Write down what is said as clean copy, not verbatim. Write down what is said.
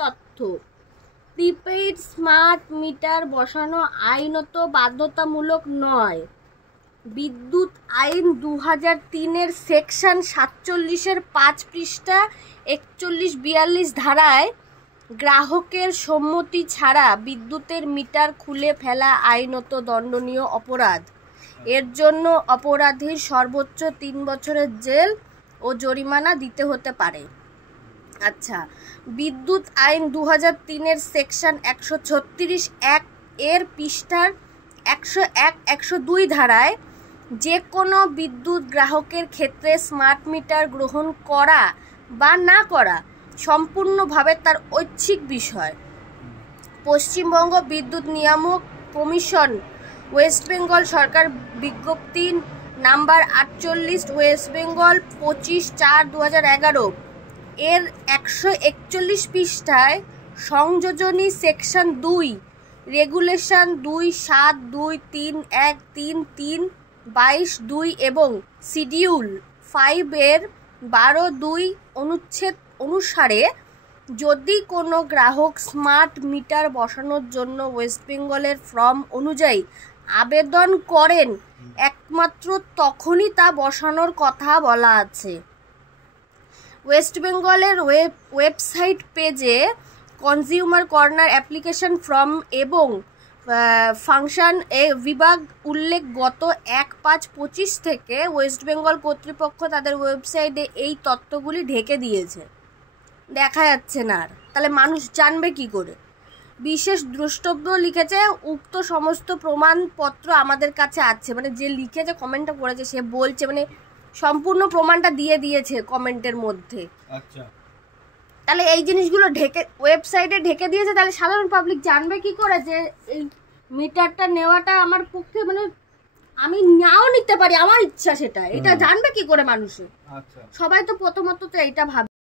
তথ্য। Prepaid smart meter বসানো আইনত বাধ্যতামূলক নয়। বিদ্যুৎ আইন 2003-এর সেকশন 47-এর 5 পৃষ্ঠা 41-42 ধারায় গ্রাহকের সম্মতি ছাড়া বিদ্যুতের মিটার খুলে ফেলা আইনত দণ্ডনীয় অপরাধ। এর জন্য অপরাধীর সর্বোচ্চ 3 বছরের জেল ও জরিমানা দিতে হতে পারে। আচ্ছা, বিদ্যুৎ আইন 2003-এর সেকশন 136(1) এর পৃষ্ঠার 101-102 ধারায় যে কোনো বিদ্যুৎ গ্রাহকের ক্ষেত্রে স্মার্ট মিটার গ্রহণ করা বা না করা সম্পূর্ণভাবে তার ঐচ্ছিক বিষয়। পশ্চিমবঙ্গ বিদ্যুৎ নিয়ামক কমিশন ওয়েস্ট বেঙ্গল সরকার বিজ্ঞপ্তি নাম্বার 48 ওয়েস্ট বেঙ্গল 25/4/2011 এর 141 পৃষ্ঠায় সংযোজনী সেকশন 2 রেগুলেশন 2723132322 এবং শিডিউল 5 এর 12(2) অনুচ্ছেদ অনুসারে যদি কোনো গ্রাহক স্মার্ট মিটার বসানোর জন্য ওয়েস্ট বেঙ্গলের ফর্ম অনুযায়ী আবেদন করেন, একমাত্র তখনই তা বসানোর কথা বলা আছে। ওয়েস্ট বেঙ্গলের ওয়েবসাইট পেজে কনজিউমার কর্নার অ্যাপ্লিকেশন ফর্ম এবং ফাংশন বিভাগ উল্লেখ গত 1/5/25 থেকে ওয়েস্ট বেঙ্গল কর্তৃপক্ষ তাদের ওয়েবসাইটে এই তথ্যগুলি ঢেকে দিয়েছে, দেখা যাচ্ছে না আর। তাহলে মানুষ জানবে কি করে? বিশেষ দ্রষ্টব্য লিখেছে, উক্ত সমস্ত প্রমাণপত্র আমাদের কাছে আছে। মানে যে লিখেছে, কমেন্টটা করেছে, সে বলছে মানে সম্পূর্ণ প্রমাণটা দিয়ে দিয়েছে কমেন্টের মধ্যে। আচ্ছা, তাহলে এই জিনিসগুলো ওয়েবসাইটে ঢেকে দিয়েছে, তাহলে সাধারণ পাবলিক জানবে কি করে যে এই মিটারটা নেওয়াটা আমার পক্ষে, মানে আমি নাও নিতে পারি, আমার ইচ্ছা সেটা, এটা জানবে কি করে মানুষে? আচ্ছা, সবাই তো প্রথমত তো এইটা ভাবে।